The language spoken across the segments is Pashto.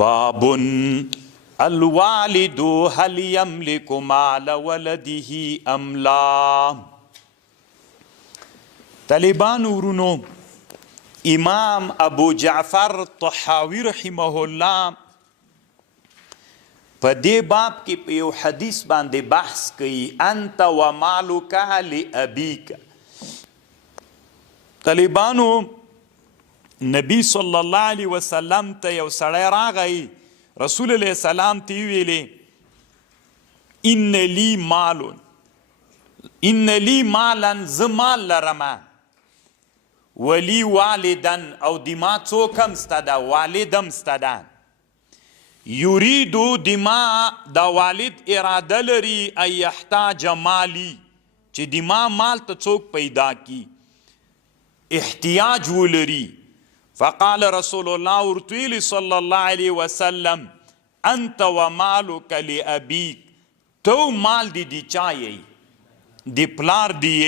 باب الوالد هل يملك مال ولده ام لا. طالبان ورونو امام ابو جعفر طحاوی رحمه الله په دې باب کې په یو حدیث باندې بحث کوي، انت و مالک لابیک. طالبانو نبی صلی الله علیه وسلم ته یو سړی راغی، رسول الله سلام ته ویلې ان لی مالا ز مال لرمه، ولی والدن او دما څوک هم سته ده، والدم سته ده. یریدو دما دا والد اراده لري ان یحتاج مالی، چې دما مال ته څوک پیدا کی، احتیاج ولري. فقال رسول الله ورتویلی صلی الله علیه وسلم انت و مالک لابیک، تو مال دی چایي دی پلار دی.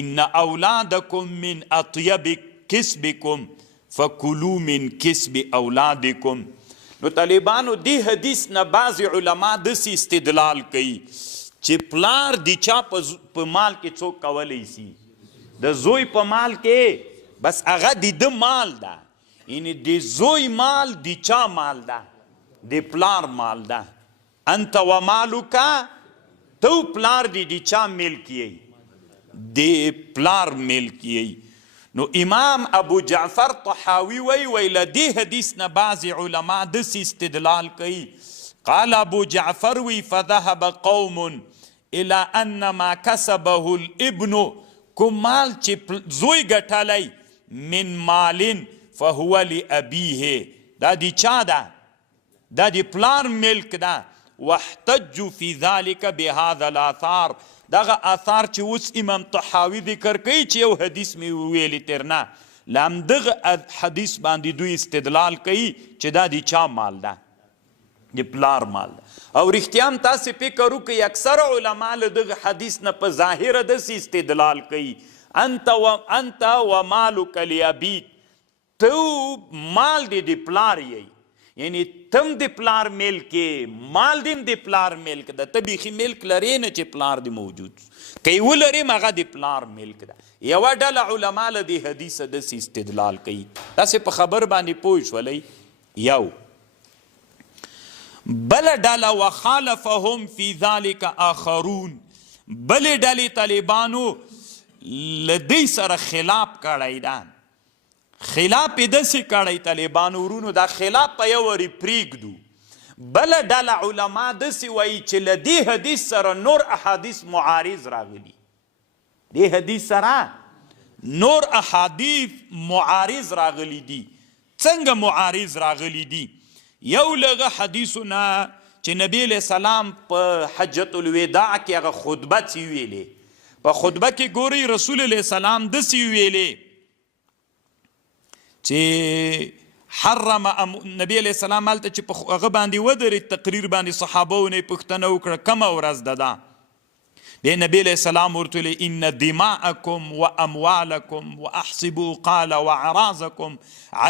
ان اولادکم من اطیب کسبکم فکلوا من کسب اولادکم. نو طالبانو دی حدیث نه بعض علما دسی استدلال کوي چې پلار دی چا په مال کې څوک کولی سي، د زوی په مال کې بس هغه د مال ده، یعنی د زوی مال د چا مال ده؟ د پلار مال ده. انت و مالک، تو پلار د چا ملک یی؟ د پلار ملک یی. نو امام ابو جعفر طحاوی وی له دې حدیث نه بعض علما داسې استدلال کوي. قال ابو جعفر وی فذهب قوم الى ان ما کسبه الابن، کوم مال چې زوی ګټلی من مالین فهو لابیه، دا دی چا ده؟ دا دی پلار ملک ده. واحتجوا فی ذلک بهذا الاثار، دغه آثار چې اوس امام طحاوی ذکر کوي چې یو حدیث می ویلی ترنه، لامدغه حدیث باندې دوی استدلال کوي چې دا دی چا مال ده؟ د پلار مال ده. او رښتیا هم تاسې فکر وکئ اکثر علما له دغه حدیث نه په ظاهره داسې استدلال کوي انت و مالک لابیک، تو مال دی د پلار یی، یعنی تم د پلار ملک، مال دیم د پلار ملک ده. ته بیخي ملک لرې نه چې پلار دی موجود، که یې ولرې هغه د پلار ملک ده. یوه ډله علما له دې حدیثه داسې استدلال کوي. تاسې په خبر باندې پوه شولئ. یو بله ډله وخالفهم فی ذلک آخرون، بلې ډلې طالبانو له دې سره خلاف کړی ده. خلاف یې داسې کړی طالبانو ورونو، دا خلاف په یو ورې پرېږدو. بله ډله علما داسې وایي چې له دې حدیث سره نور احادیث معارض راغلي، دې حدیث سره نور احادیث معارض راغلي دي. څنګه معارض راغلي دي؟ یو لغه حدیثونه چې نبی علیه السلام په حجة الوداع کې هغه خطبه چې ویلې، په خطبه کې ګورئ رسول علیه السلام داسې ویلې چې حرم نبی علیه السلام هلته چې په هغه باندې ودرېد تقریر باندې صحابهو نه یې پوښتنه وکړه کومه ورځ ده دا؟ بیا نبی علیه السلام ورته ویلې ان دماءکم و اموالکم و احسبوا قال و اعراضکم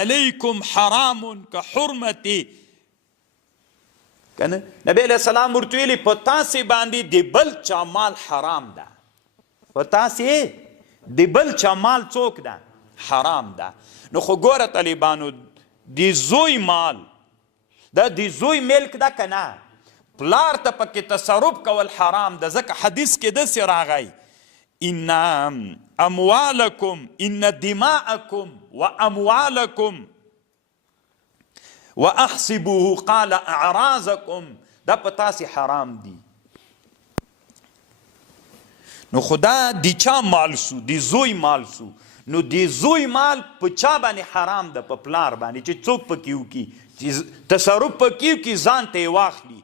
علیکم حرام کحرمتی. کنه نبی علیه السلام ورته ویلې په تاسې باندې د بل چا مال حرام ده، په تاسې د بل چا مال څوک ده؟ حرام ده. نو خو ګوره طالبانو د زوی مال دا د زوی ملک ده که نه؟ پلار ته پکې تصرف کول حرام ده، ځکه حدیث کې داسې راغی ان اموالکم ان دماءکم و اموالکم و احسبوه قال اعراضکم، دا په تاسې حرام دي. نو خدا د چا مال سو؟ د زوی مال سو. نو د زوی مال په چا باندې حرام ده؟ په پلار باندې، چې څوک پکې وکړي، چې تصرف پکې وکړي، ځان ته یې واخلي.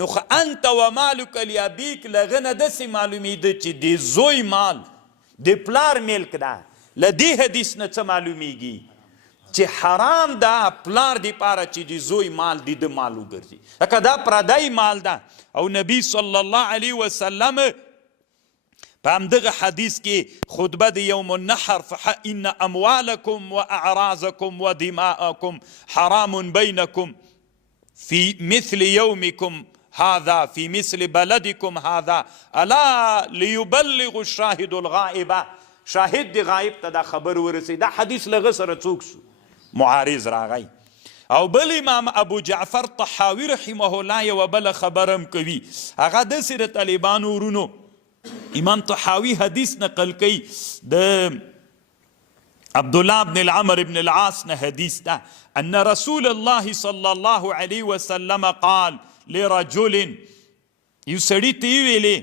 نو انت و مالک لابیک لغه نه داسې معلومېده چې د زوی مال د پلار ملک ده. له دې حدیث نه څه معلومیږي؟ چې حرام ده پلار دپاره چې د زوی مال د ده مال وګرځي، لکه دا پردی مال ده. او نبی صلی الله علیه وسلم په همدغه حدیث کې خطبه د یوم النحر ان اموالکم و اعراضکم و دماءکم حرام بینکم، فی مثل یومکم هذا فی مثل بلدکم هذا الا لیبلغ الشاهد الغائب. شاهد دی غائب ته دا خبر ورسی. دا حدیث لغه سره څوک سو معارض راغی. او بل امام ابو جعفر طحاوی رحمه الله یو بل خبرم کوي، هغه داسې د طالبانو ورونو امام طحاوی حدیث نقل کوي د عبدالله بن العمر بن العاص نه حدیث ده، ان رسول الله صلی الله علیه وسلم قال لرجل، یو سړي ته ویلې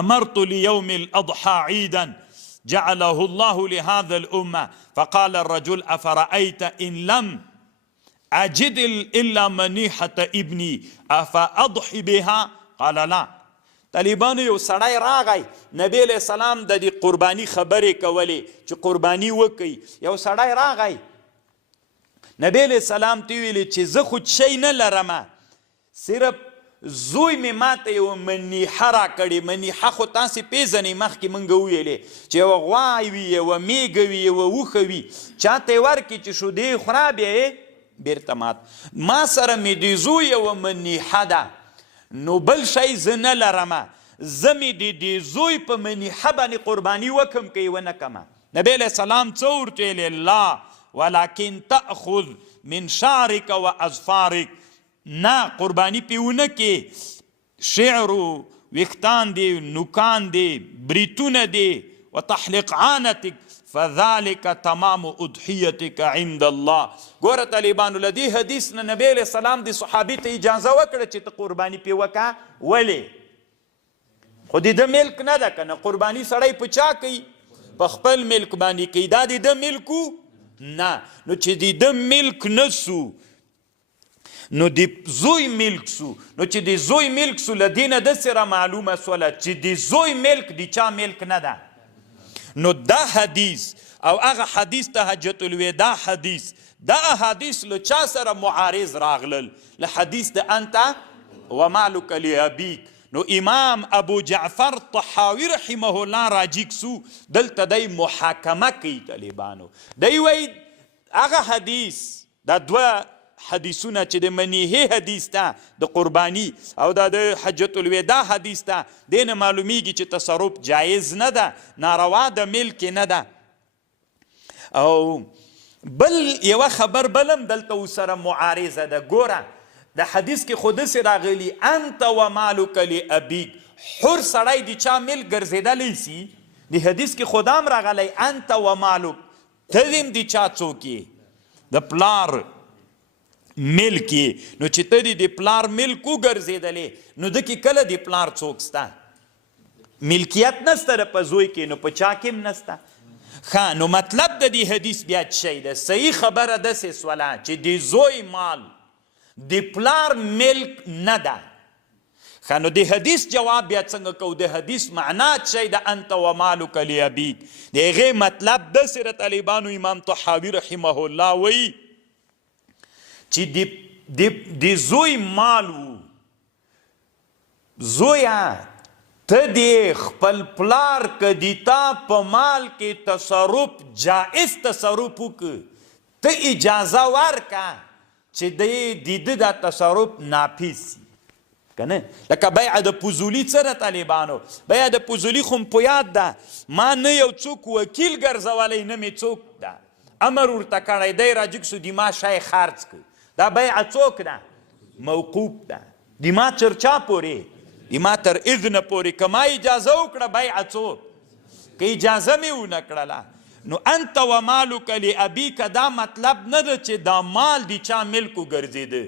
امرت ليوم الاضحى عيدا جعله الله لهذا الامه فقال الرجل افرايت ان لم اجد الا منيحه ابني افاضحي بها قال لا. طالبانو یو سړی راغی، نبی علیہ السلام د دې قربانی خبرې کولې چې قربانی وکړي. یو سړی راغی نبی علیہ السلام ته ویلې چې زه خو شی نه لرمه، صرف زوی مې ماته یو منیحه راکړې. منیحه خو تاسې پیژنئ، مخکې موږ وویلې چې یوه غوا وي، یوه میږه وي، یوه اوښه وي، چاته یې ورکړي چې شیدې خورا بیا یې بیرته مات. ما سره مې د زوی یوه منیحه ده، نو بل شی زه نه لرمه، زه مې د زوی په منیحه باندې قرباني وکم که یې ونه کمه. نبی علیه السلام څه ورته ویلې؟ لا ولکن تأخذ من شعرک و اظفارک. نه، قربانی پیونه کې شعر ویښتان دی، نوکان دی، بریتونه دی، و تحلق عانتک فذلك تمام اضحیتک عند الله. ګوره طالبانو له دې حدیث نه نبی علیه السلام د صحابي ته اجازه وکړه چې ته قرباني پې وکړه. ولې؟ خو د ده ملک نه ده که نه. قرباني سړی په چا کوي؟ په خپل ملک باندې کوي. دا د ده ملک نه. نو چې د ده ملک نه سو، نو د زوی ملک سو. نو چې د زوی ملک سو، له دې نه داسې را معلومه سوله چې د زوی ملک د چا ملک نه ده. نو دا حدیث او هغه حدیث ته حجة الوداع حدیث، دا احادیث له چا سره معارض راغلل؟ له حدیث د انت ومالک لابیک. نو امام ابو جعفر طحاوی رحمه الله راجیک سو، دلته دی محاکمه کوي طالبانو. دی وایي هغه حدیث، دا دوه حدیثونه چې د منیحې حدیث ته د قربانی او دا د حجة الوداع حدیث ته، دې نه معلومیږي چې تصرف جایز نه ده، ناروا د ملک نه ده. او بل یوه خبر بلم دلته ورسره معارضه ده. ګوره د حدیث کې خو داسې راغلي انت ومالک لابیک، حر سړی د چا ملک ګرځېدلی سي. د حدیث کې خو دا هم راغلی انت ومالک، ته دې د چا څوک یې؟ د پلار ملک یې. نو چې ته د پلار ملک وګرځېدلې، نو ده کې کله د پلار څوک سته؟ ملکیت نسته د په زوی کې، نو په چا کې هم نسته. ښه، نو مطلب د دې حدیث بیا څه شی ده؟ صحیح خبره داسې سوله چې د زوی مال د پلار ملک نه ده. ښه، نو د حدیث جواب بیا څنګه کوو؟ د حدیث معنا څه شی ده؟ انت ومالک لابیک. د هغې مطلب داسې د طالبانو امام طحاوی رحمه الله وایي چې د زوی مال و، زویا ته د خپل پلار که د تا په مال کې تصرف جائز تصرف وکړه، ته اجازه ورکه چې د ده دا تصرف نافذ سي که نه. لکه بیع د فضولي څه ده طالبانو؟ بیع د فضولي خو په یاد ده، ما نه یو څوک وکیل ګرځولی، نه مې څوک ده امر ورته کړی، دی راجګ سو د ما شی خرڅ کړ. دا بیع څوک ده؟ موقوف ده. د ما تر چا پورې؟ د ما تر اذن پورې. که ما اجازه وکړه بیع څوک؟ که اجازه مې ونه کړله، نو انت ومالک لابیک دا مطلب نه ده چې دا مال د چا ملک وګرځېده،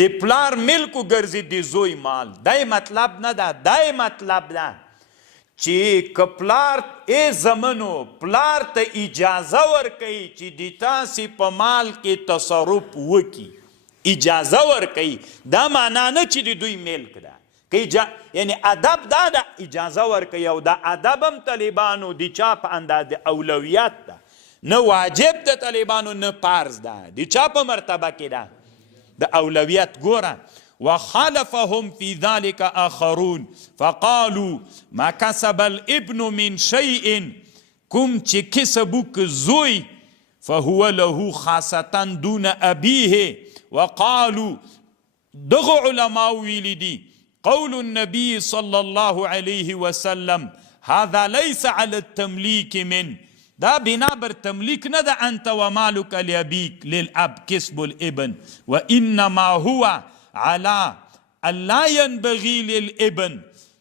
د پلار ملک وګرځېد د زوی مال. دا مطلب نه ده. دا مطلب ده چې که پلار زمنو پلار ته اجازه ورکوي چې د تاسې په مال کې تصرف وکړي، اجازه ورکوي، دا معنا نه چې د دوی ملک ده. یعنی ادب دا ده، اجازه ورکوي. او دا ادب هم طالبانو د چا په اندازه اولویت ده، نه واجب ده طالبانو، نه فرض ده، د چا په مرتبه کې ده؟ د اولویت. ګوره وخالفهم في ذلك آخرون فقالوا ما كسب الابن من شيء، کوم چې کسب وکړ زوی، فهو له خاصة دون أبيه. وقالوا دغ علماء ویلی دی قول النبي صلى الله عليه وسلم هذا ليس على التمليك من، دا بنا بر تملیک نه ده انت ومالک لابیک للاب کسب الابن، وانما هو على الا ينبغي للابن،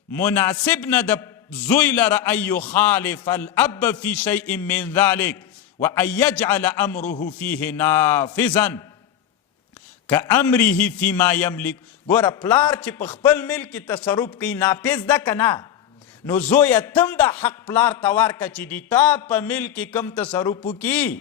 مناسب نه ده زوی لره ان يخالف الاب في شيء من ذلك وان يجعل امره فيه نافذا كامره فيما يملك. ګوره پلار چې په خپل ملک تصرف کوي نافذ ده که نه، نو زویه تم د حق پلار ته ورکه چې د تا په ملک کم تصرف وکړي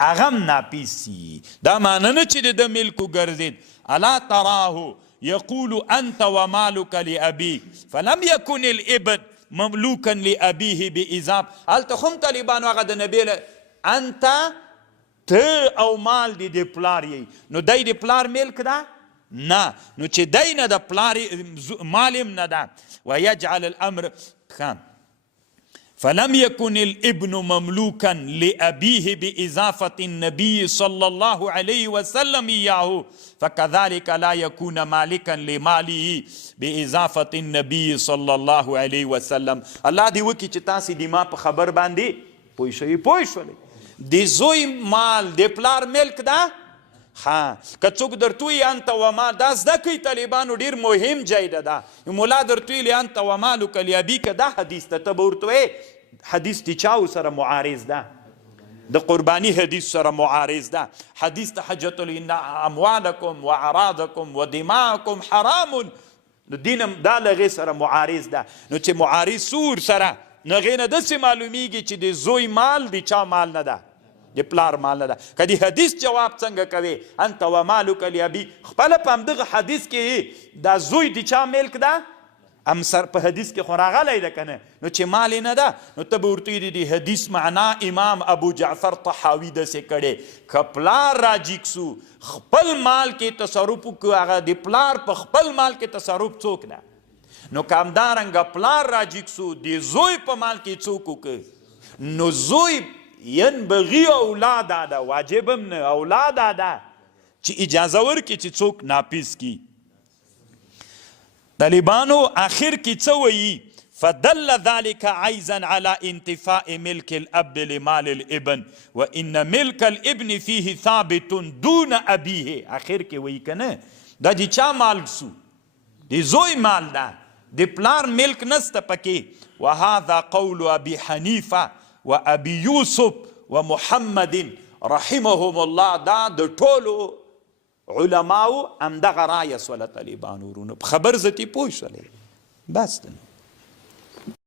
هغه هم ناپیس سي. دا معنی نه چې د ده ملک وګرځېد. الا تراه یقول انت ومالک لابیک فلم یکن الابن مملوکا لابیه باضاف. هلته خو هم طالبانو هغه د نبی انت ته او مال دی د پلار یی، نو دی د پلار ملک ده نه، نو چې دی نه د پلار مالم نه ده. ويجعل الامر فلم يكن الابن مملوكا لأبيه بإضافة النبي صلى الله عليه وسلم إياه فكذلك لا يكون مالكا لماله بإضافة النبي صلى الله عليه وسلم. الله دې وکړي چې تاسې د ما په خبر باندې پوه شولې. د زوی مال د پلار ملک ده. ها که څوک درتوی انت و ما، دا زده کوي طالبانو ډېر مهم ځای ده. دا ملا درتوی انت و مالک لابیک، دا حدیث ته ته به ورته وایې حدیث د چاو سره معارض ده؟ د قرباني حدیث سره معارض ده. حدیث ته حجت اموالکم و اعراضکم و دماءکم حرام، نو دینم دا له هغې سره معارض ده. نو چې معارض سور سره، نو هغې نه داسې معلومیږي چې د زوی مال د چا مال نه ده، د پلار مال نه ده. که د حدیث جواب څنګه کوي انت و مالک لابی، خپله په همدغه حدیث کې دا زوی د چا ملک ده؟ امسر په حدیث کې خو راغلی ده که نه، نو چې مال یې نه ده، نو ته به ورته ویې د حدیث معنا امام ابو جعفر طحاوي داسې کړې که پلار راجیک سو خپل مال کې تصرف وکړو، هغه د پلار په خپل مال کې تصرف څوک ده؟ نو که همدارنګه پلار راجیک سو د زوی په مال کې څوک وکړي، نو زوی ینبغي اولاده ده، واجب هم نه، اولاده ده چې اجازه ورکړي چې څوک ناپیس کی. طالبانو آخر کې څه وایي؟ فدل ذلك عیزا على انتفاء ملک الاب لمال الابن وان ملک الابن فيه ثابت دون ابيه. آخر کې وایي که نه دا د چا مال سو؟ د زوی مال ده، د پلار ملک نسته پکې. وهذا قول ابي حنیفه و ابي يوسف و محمد رحمهم الله. دا د ټولو علماو همدغه رایه سوله طالبانو ورونو. خبر زتی پوه شولې بس.